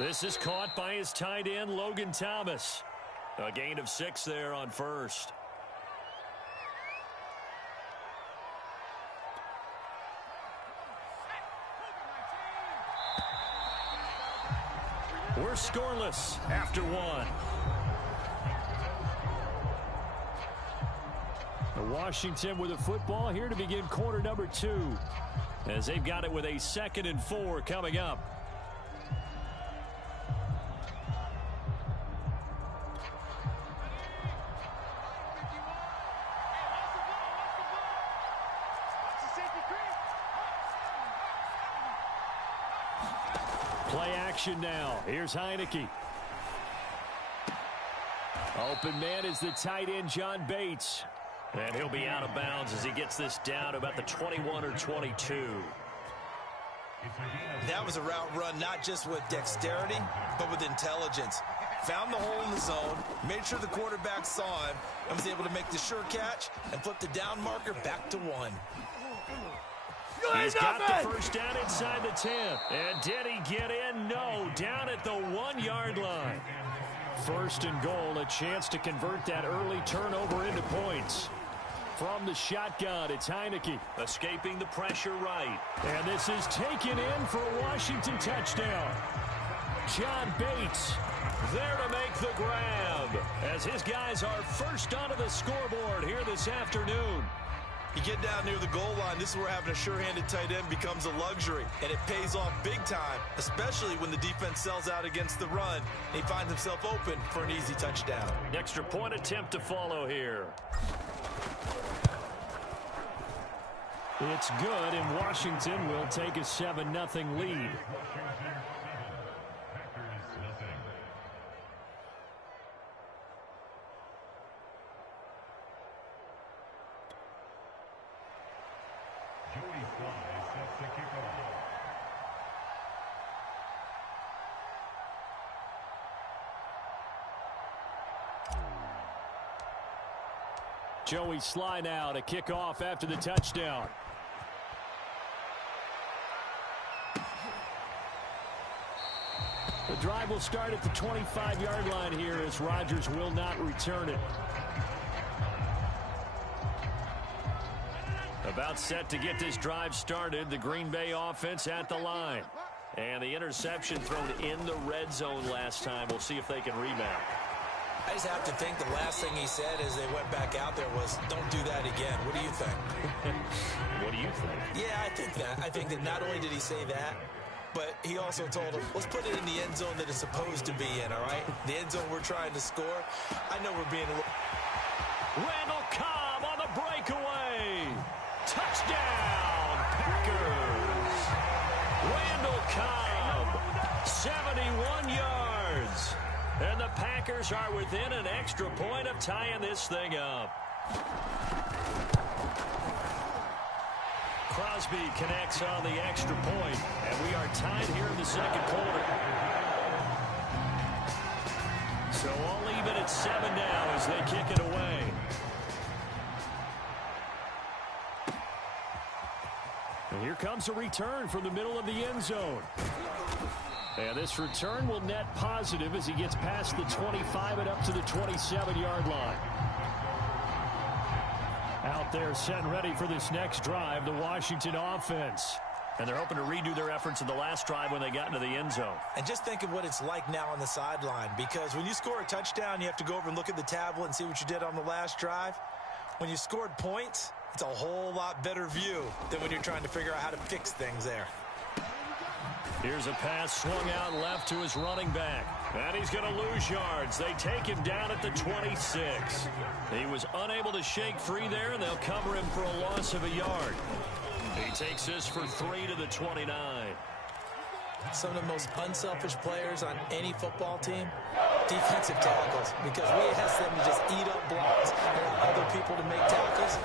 This is caught by his tight end, Logan Thomas. A gain of 6 there on first. We're scoreless after 1. Washington with a football here to begin quarter number 2. As they've got it with a 2nd and 4 coming up. Play action now. Here's Heineke. Open man is the tight end, John Bates. And he'll be out of bounds as he gets this down to about the 21 or 22. That was a route run not just with dexterity, but with intelligence. Found the hole in the zone, made sure the quarterback saw him, and was able to make the sure catch and flip the down marker back to 1. He's got the first down inside the 10. And did he get in? No, down at the 1-yard line. First and goal, a chance to convert that early turnover into points. From the shotgun, it's Heineke. Escaping the pressure right. And this is taken in for a Washington touchdown. John Bates there to make the grab as his guys are first onto the scoreboard here this afternoon. You get down near the goal line, this is where having a sure-handed tight end becomes a luxury, and it pays off big time, especially when the defense sells out against the run, and he finds himself open for an easy touchdown. Extra point attempt to follow here. It's good, and Washington will take a 7-0 lead. Joey Sly now to kick off after the touchdown. The drive will start at the 25-yard line here as Rodgers will not return it. About set to get this drive started. The Green Bay offense at the line. And the interception thrown in the red zone last time. We'll see if they can rebound. I just have to think the last thing he said as they went back out there was, don't do that again. What do you think? What do you think? Yeah, I think that. I think that not only did he say that, but he also told him, let's put it in the end zone that it's supposed to be in, all right? The end zone we're trying to score. I know we're being a little... Randall Cobb on the breakaway. Touchdown, Packers. Randall Cobb, 71 yards. And the Packers are within an extra point of tying this thing up. Crosby connects on the extra point, and we are tied here in the second quarter. So all even at 7 now as they kick it away. And here comes a return from the middle of the end zone. And this return will net positive as he gets past the 25 and up to the 27-yard line. Out there set and ready for this next drive, the Washington offense. And they're hoping to redo their efforts in the last drive when they got into the end zone. And just think of what it's like now on the sideline, because when you score a touchdown, you have to go over and look at the tablet and see what you did on the last drive. When you scored points, it's a whole lot better view than when you're trying to figure out how to fix things there. Here's a pass swung out left to his running back. And he's going to lose yards. They take him down at the 26. He was unable to shake free there, and they'll cover him for a loss of a yard. He takes this for 3 to the 29. Some of the most unselfish players on any football team, defensive tackles, because we ask them to just eat up blocks and allow other people to make tackles.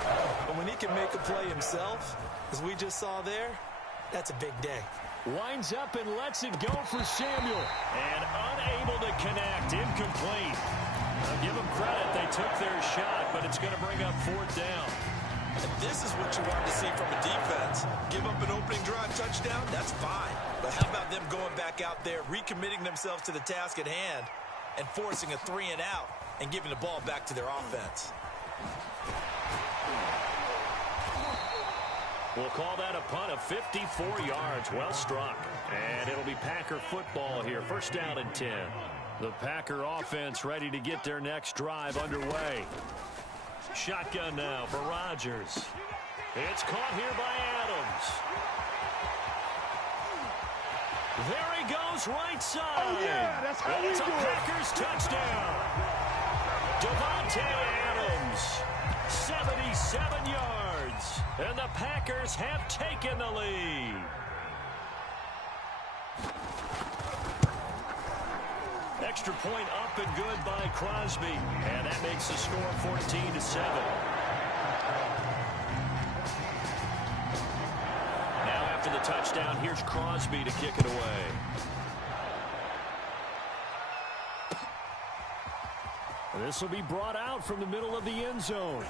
But when he can make a play himself, as we just saw there, that's a big day. Winds up and lets it go for Samuel. And unable to connect. Incomplete. I'll give them credit. They took their shot, but it's going to bring up 4th down. And this is what you want to see from a defense. Give up an opening drive touchdown, that's fine. But how about them going back out there, recommitting themselves to the task at hand, and forcing a 3-and-out and giving the ball back to their offense? We'll call that a punt of 54 yards. Well struck. And it'll be Packer football here. First down and 10. The Packer offense ready to get their next drive underway. Shotgun now for Rodgers. It's caught here by Adams. There he goes, right side. Oh, yeah, that's how we it's a do it. Packers touchdown. Devontae Adams, 77 yards. And the Packers have taken the lead. Extra point up and good by Crosby. And that makes the score 14-7. Now after the touchdown, here's Crosby to kick it away. This will be brought out from the middle of the end zone.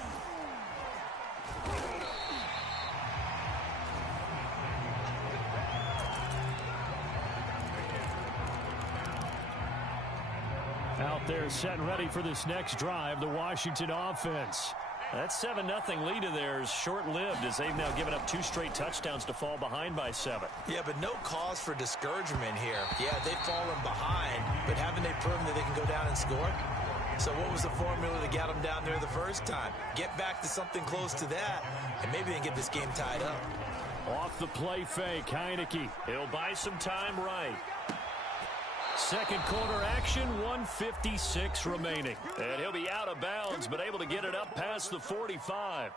Out there set and ready for this next drive, the Washington offense. That 7-0 lead of theirs short-lived as they've now given up 2 straight touchdowns to fall behind by 7. Yeah, but no cause for discouragement here. Yeah, they've fallen behind, but haven't they proven that they can go down and score? So what was the formula that got them down there the first time? Get back to something close to that, and maybe they can get this game tied up. Off the play fake, Heineke. He'll buy some time right. Second quarter action, 1:56 remaining. And he'll be out of bounds, but able to get it up past the 45.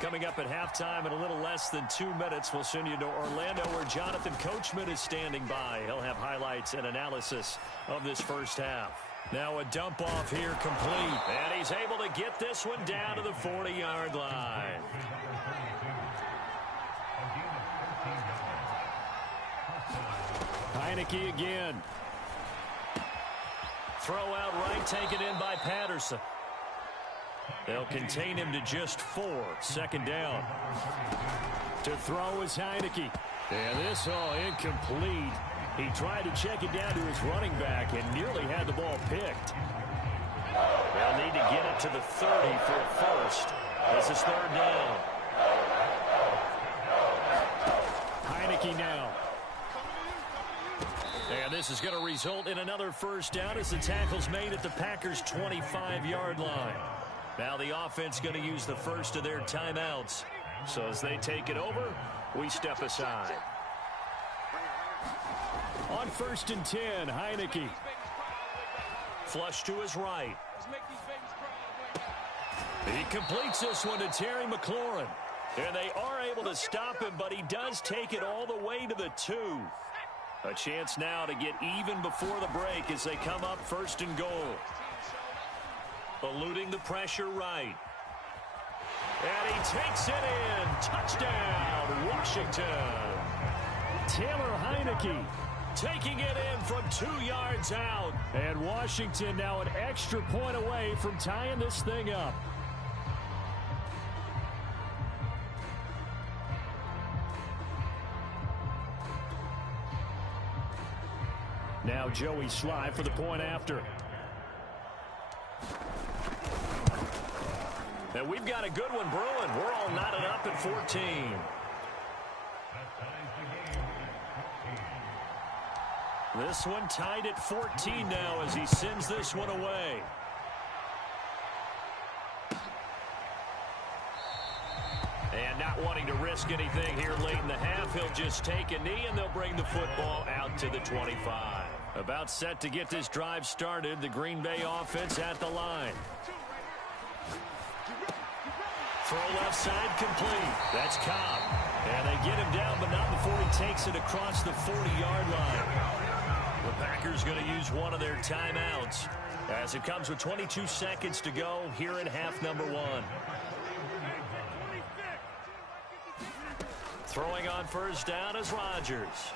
Coming up at halftime in a little less than 2 minutes, we'll send you to Orlando where Jonathan Coachman is standing by. He'll have highlights and analysis of this first half. Now a dump off here complete. And he's able to get this one down to the 40-yard line. Heineke again. Throw out right, taken in by Patterson. They'll contain him to just 4. Second down. To throw is Heineke. And this all incomplete. He tried to check it down to his running back and nearly had the ball picked. They'll need to get it to the 30 for a first. This is third down. Heineke now. And this is going to result in another first down as the tackle's made at the Packers' 25-yard line. Now the offense going to use the first of their timeouts. So as they take it over, we step aside. On 1st and 10, Heineke. Flush to his right. He completes this one to Terry McLaurin. And they are able to stop him, but he does take it all the way to the 2. A chance now to get even before the break as they come up 1st and goal. Eluding the pressure right. And he takes it in. Touchdown, Washington. Taylor Heineke taking it in from 2 yards out. And Washington now an extra point away from tying this thing up. Now Joey Sly for the point after. And we've got a good one brewing. We're all knotted up at 14. This one tied at 14 now as he sends this one away. And not wanting to risk anything here late in the half, he'll just take a knee and they'll bring the football out to the 25. About set to get this drive started, the Green Bay offense at the line. Throw left side complete. That's Cobb. And they get him down, but not before he takes it across the 40-yard line. The Packers going to use one of their timeouts as it comes with 22 seconds to go here in half number 1. Throwing on first down is Rodgers.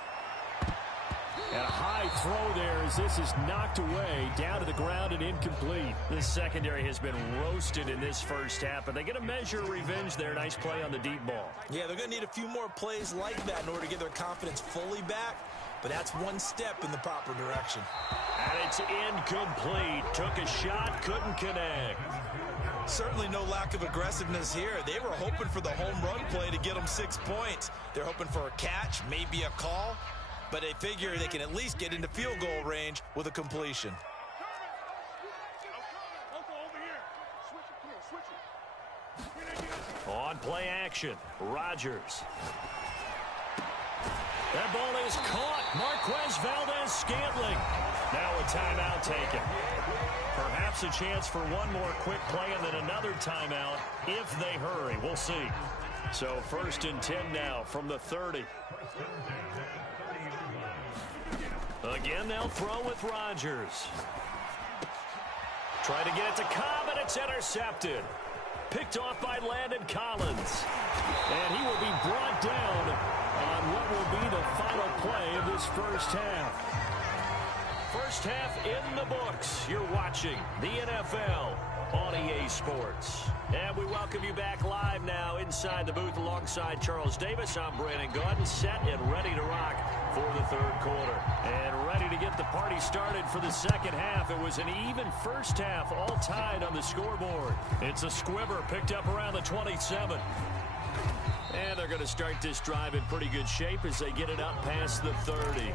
And a high throw there as this is knocked away, down to the ground and incomplete. The secondary has been roasted in this first half, but they get a measure of revenge there. Nice play on the deep ball. Yeah, they're going to need a few more plays like that in order to get their confidence fully back, but that's one step in the proper direction. And it's incomplete. Took a shot, couldn't connect. Certainly no lack of aggressiveness here. They were hoping for the home run play to get them 6 points. They're hoping for a catch, maybe a call, but they figure they can at least get into field goal range with a completion. On play action, Rodgers. That ball is caught. Marquez Valdez-Scantling. Now a timeout taken. Perhaps a chance for one more quick play and then another timeout if they hurry. We'll see. So 1st and 10 now from the 30. Again, they'll throw with Rodgers. Try to get it to Cobb, and it's intercepted. Picked off by Landon Collins. And he will be brought down on what will be the final play of this first half. First half in the books. You're watching the NFL on EA Sports. And we welcome you back live now inside the booth alongside Charles Davis. I'm Brandon Gordon, set and ready to rock for the third quarter. And ready to get the party started for the second half. It was an even first half, all tied on the scoreboard. It's a squibber picked up around the 27. And they're going to start this drive in pretty good shape as they get it up past the 30.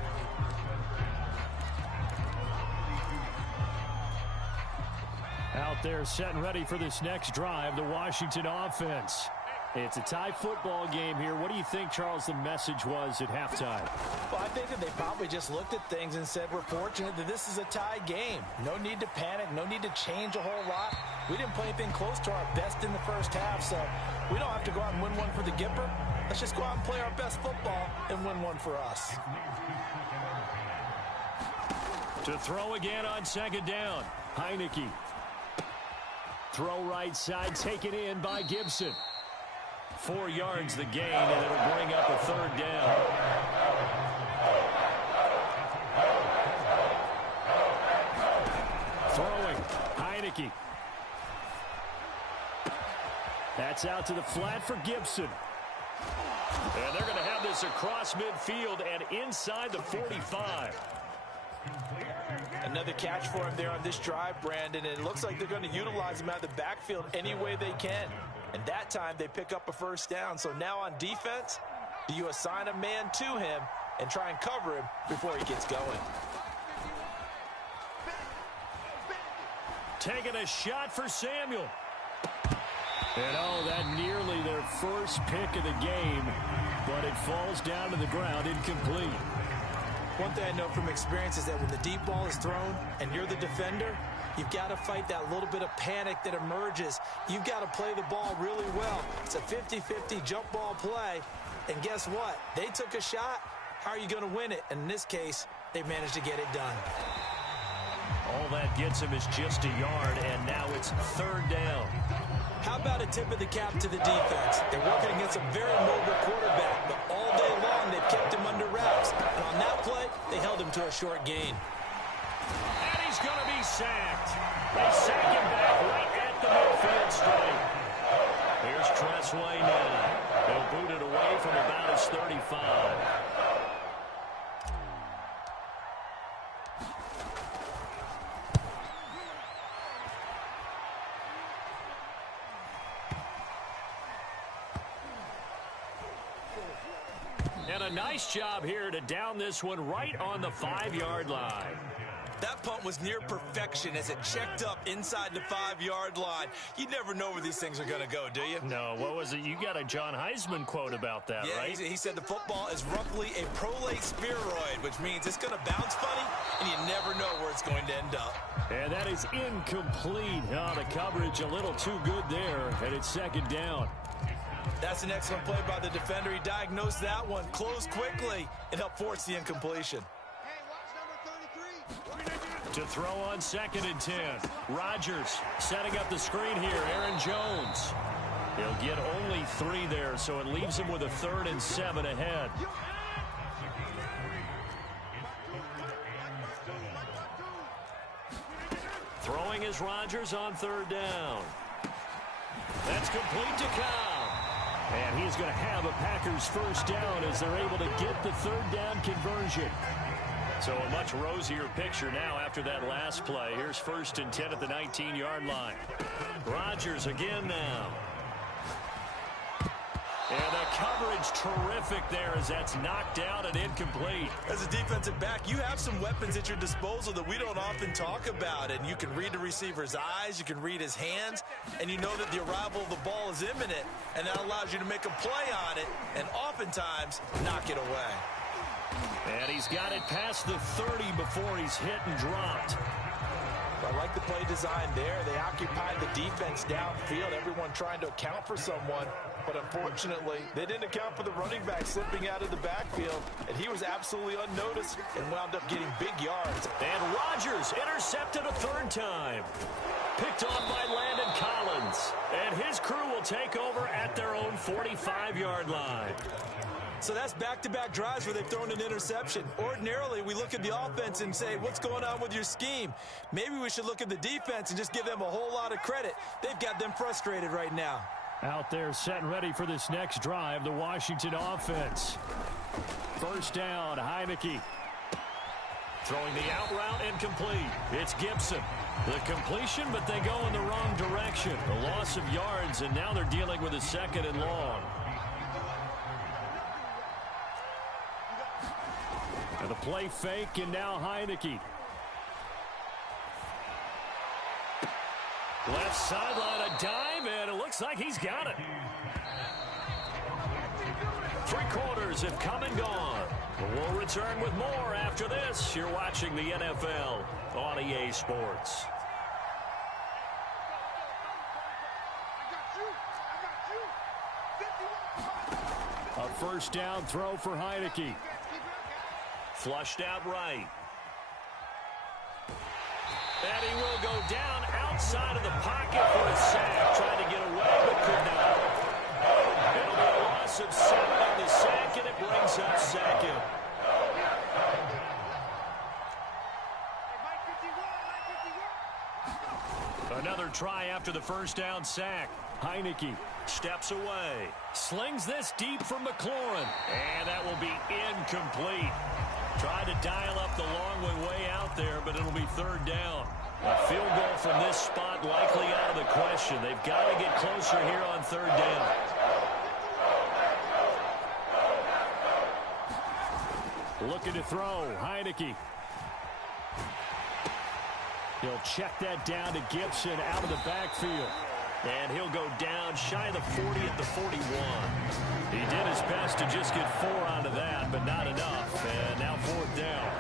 Out there set and ready for this next drive, the Washington offense. It's a tie football game here. What do you think, Charles, the message was at halftime? Well, I think that they probably just looked at things and said, we're fortunate that this is a tie game. No need to panic, no need to change a whole lot. We didn't play anything close to our best in the first half, so we don't have to go out and win one for the Gipper. Let's just go out and play our best football and win one for us. To throw again on second down, Heineke. Throw right side, taken in by Gibson. 4 yards the gain, and it'll bring up a third down. Throwing, Heineke. That's out to the flat for Gibson. And they're going to have this across midfield and inside the 45. Another catch for him there on this drive, Brandon, and it looks like they're going to utilize him out of the backfield any way they can. And that time they pick up a first down. So now on defense, do you assign a man to him and try and cover him before he gets going? Taking a shot for Samuel. And oh, that nearly their first pick of the game, but it falls down to the ground incomplete. One thing I know from experience is that when the deep ball is thrown and you're the defender, you've got to fight that little bit of panic that emerges. You've got to play the ball really well. It's a 50-50 jump ball play. And guess what? They took a shot. How are you going to win it? And in this case, they managed to get it done. All that gets him is just a yard, and now it's third down. How about a tip of the cap to the defense? They're working against a very mobile quarterback, but all day long they've kept him under wraps. And on that play, they held him to a short gain. And he's going to be sacked. They sack him back right at the midfield stripe. Here's Tressway now. They'll boot it away from about his 35. And a nice job here to down this one right on the 5-yard line. That punt was near perfection as it checked up inside the 5-yard line. You never know where these things are going to go, do you? No, what was it? You got a John Heisman quote about that, yeah, right? He said the football is roughly a prolate spheroid, which means it's going to bounce funny, and you never know where it's going to end up. And that is incomplete. Oh, the coverage a little too good there, and it's second down. That's an excellent play by the defender. He diagnosed that one, closed quickly, and helped force the incompletion. To throw on 2nd and 10. Rodgers setting up the screen here. Aaron Jones. He'll get only 3 there, so it leaves him with a 3rd and 7 ahead. Throwing is Rodgers on third down. That's complete to Cobb. And he's going to have a Packers first down as they're able to get the third down conversion. So a much rosier picture now after that last play. Here's 1st and 10 at the 19-yard line. Rodgers again now. And the coverage terrific there as that's knocked out and incomplete. As a defensive back, you have some weapons at your disposal that we don't often talk about. And you can read the receiver's eyes, you can read his hands, and you know that the arrival of the ball is imminent. And that allows you to make a play on it and oftentimes knock it away. And he's got it past the 30 before he's hit and dropped. I like the play design there. They occupied the defense downfield, everyone trying to account for someone. But unfortunately, they didn't account for the running back slipping out of the backfield. And he was absolutely unnoticed and wound up getting big yards. And Rodgers intercepted a third time. Picked off by Landon Collins. And his crew will take over at their own 45-yard line. So that's back-to-back drives where they've thrown an interception. Ordinarily, we look at the offense and say, what's going on with your scheme? Maybe we should look at the defense and just give them a whole lot of credit. They've got them frustrated right now. Out there set and ready for this next drive, the Washington offense. First down, Heineke. Throwing the out route incomplete. It's Gibson. The completion, but they go in the wrong direction. The loss of yards, and now they're dealing with a 2nd and long. And the play fake, and now Heineke. Left sideline, a dive, and it looks like he's got it. 3 quarters have come and gone. We'll return with more after this. You're watching the NFL on EA Sports. A first down throw for Heineke. Flushed out right. And he will go down outside of the pocket for a sack. Tried to get away, but could not. It'll be a loss of 7 on the sack, and it brings up 2nd. Another try after the first down sack. Heineke steps away. Slings this deep for McLaurin. And that will be incomplete. Tried to dial up the long way out there, but it'll be 3rd down. A field goal from this spot likely out of the question. They've got to get closer here on 3rd down. Looking to throw, Heineke. He'll check that down to Gibson out of the backfield. And he'll go down shy of the 40 at the 41. He did his best to just get 4 onto that, but not enough. And now 4th down.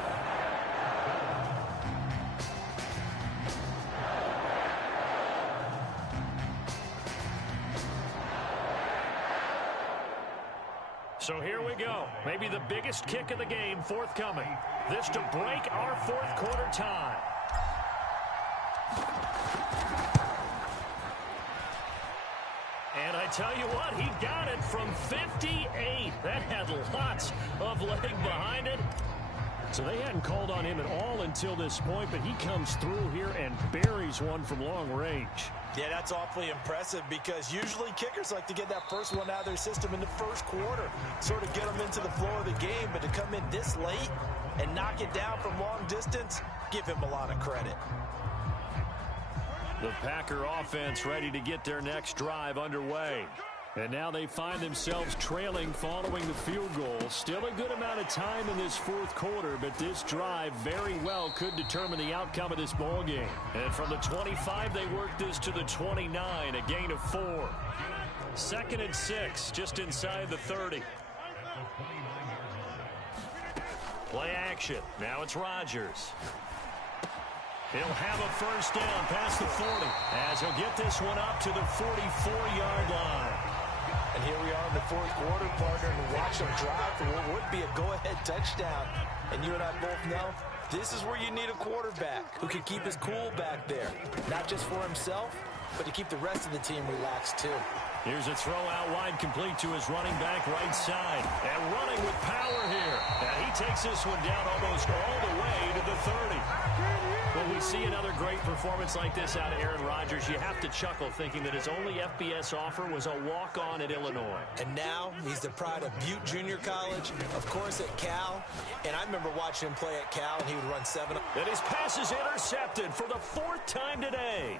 So here we go. Maybe the biggest kick of the game forthcoming. This to break our 4th quarter tie. And I tell you what, he got it from 58. That had lots of leg behind it. So they hadn't called on him at all until this point, but he comes through here and buries one from long range. Yeah, that's awfully impressive because usually kickers like to get that first one out of their system in the 1st quarter, sort of get them into the flow of the game, but to come in this late and knock it down from long distance, give him a lot of credit. The Packer offense ready to get their next drive underway. And now they find themselves trailing following the field goal. Still a good amount of time in this 4th quarter, but this drive very well could determine the outcome of this ball game. And from the 25, they work this to the 29, a gain of 4. 2nd and 6, just inside the 30. Play action. Now it's Rodgers. He'll have a first down past the 40 as he'll get this one up to the 44-yard line. And here we are in the 4th quarter, partner, and watch them drive for what would be a go-ahead touchdown. And you and I both know this is where you need a quarterback who can keep his cool back there. Not just for himself, but to keep the rest of the team relaxed too. Here's a throw out wide, complete to his running back right side. And running with power here. And he takes this one down almost all the way to the 30. When we see another great performance like this out of Aaron Rodgers, you have to chuckle thinking that his only FBS offer was a walk-on at Illinois. And now he's the pride of Butte Junior College, of course at Cal. And I remember watching him play at Cal, and he would run 7. And his pass is intercepted for the 4th time today.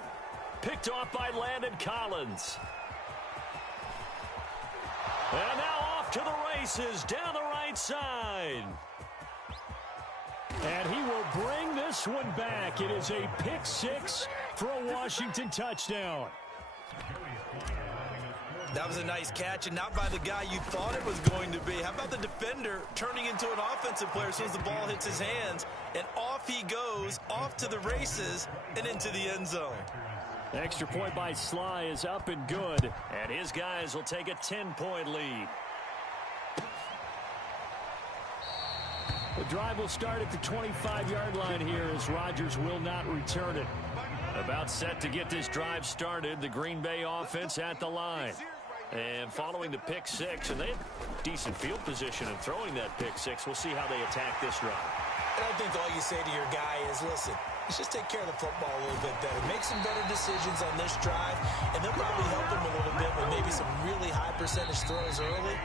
Picked off by Landon Collins. And now off to the races down the right side. And he will bring this one back. It is a pick 6 for a Washington touchdown. That was a nice catch, and not by the guy you thought it was going to be. How about the defender turning into an offensive player as soon as the ball hits his hands, and off he goes, off to the races, and into the end zone. Extra point by Sly is up and good, and his guys will take a 10-point lead. The drive will start at the 25-yard line here as Rodgers will not return it. About set to get this drive started, the Green Bay offense at the line. And following the pick 6, and they have decent field position in throwing that pick 6. We'll see how they attack this drive. And I think all you say to your guy is, listen, let's just take care of the football a little bit better. Make some better decisions on this drive, and they'll probably help him a little bit with maybe some really high percentage throws early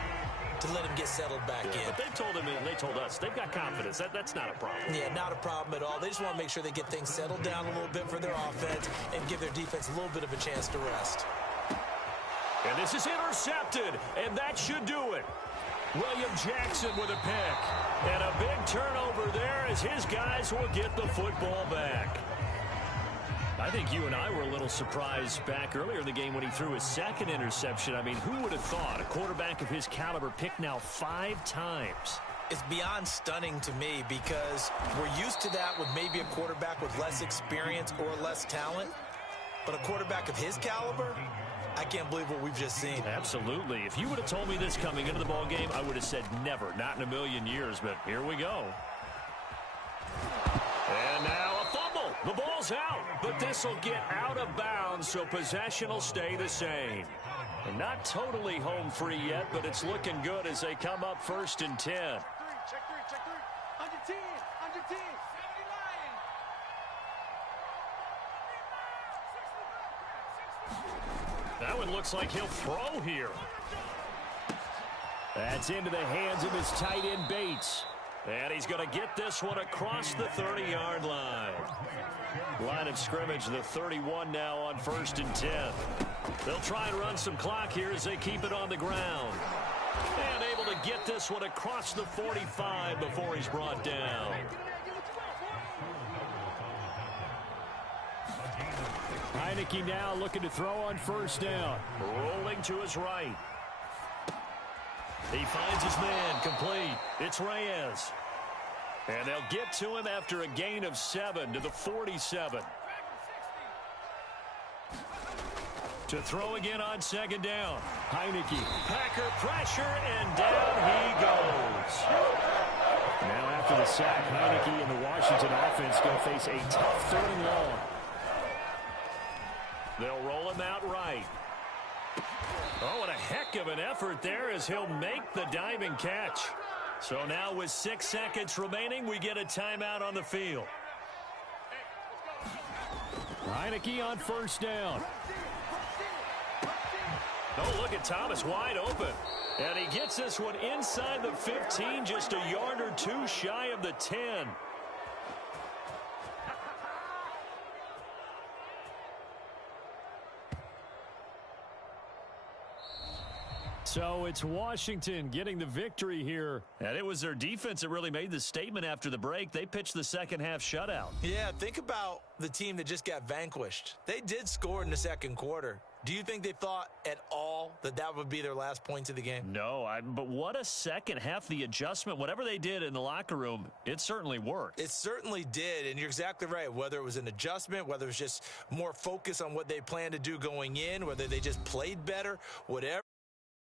to let him get settled back in. But they told him, and they told us, they've got confidence. That's not a problem. Yeah, not a problem at all. They just want to make sure they get things settled down a little bit for their offense and give their defense a little bit of a chance to rest. And this is intercepted, and that should do it. William Jackson with a pick. And a big turnover there as his guys will get the football back. I think you and I were a little surprised back earlier in the game when he threw his 2nd interception. I mean, who would have thought a quarterback of his caliber picked now 5 times? It's beyond stunning to me because we're used to that with maybe a quarterback with less experience or less talent. But a quarterback of his caliber, I can't believe what we've just seen. Absolutely. If you would have told me this coming into the ball game, I would have said never, not in a million years. But here we go. And now a fumble. The ball's out, but this will get out of bounds, so possession will stay the same. And not totally home free yet, but it's looking good as they come up 1st and 10. Check three. On your team. That one looks like he'll throw here. That's into the hands of his tight end Bates. And he's going to get this one across the 30-yard line. Line of scrimmage, the 31 now on 1st and 10. They'll try and run some clock here as they keep it on the ground. And able to get this one across the 45 before he's brought down. Heineke now looking to throw on 1st down. Rolling to his right. He finds his man, complete. It's Reyes. And they'll get to him after a gain of 7 to the 47. To throw again on 2nd down. Heineke. Packer pressure, and down he goes. Now after the sack, Heineke and the Washington offense going to face a tough 3rd and long. They'll roll him out right. Oh, what a heck of an effort there as he'll make the diving catch. So now with 6 seconds remaining, we get a timeout on the field. Heineke on 1st down. Oh, look at Thomas wide open. And he gets this one inside the 15, just a yard or 2 shy of the 10. So it's Washington getting the victory here. And it was their defense that really made the statement after the break. They pitched the 2nd half shutout. Yeah, think about the team that just got vanquished. They did score in the 2nd quarter. Do you think they thought at all that that would be their last points of the game? No, but what a 2nd half. The adjustment, whatever they did in the locker room, it certainly worked. It certainly did, and you're exactly right. Whether it was an adjustment, whether it was just more focus on what they planned to do going in, whether they just played better, whatever.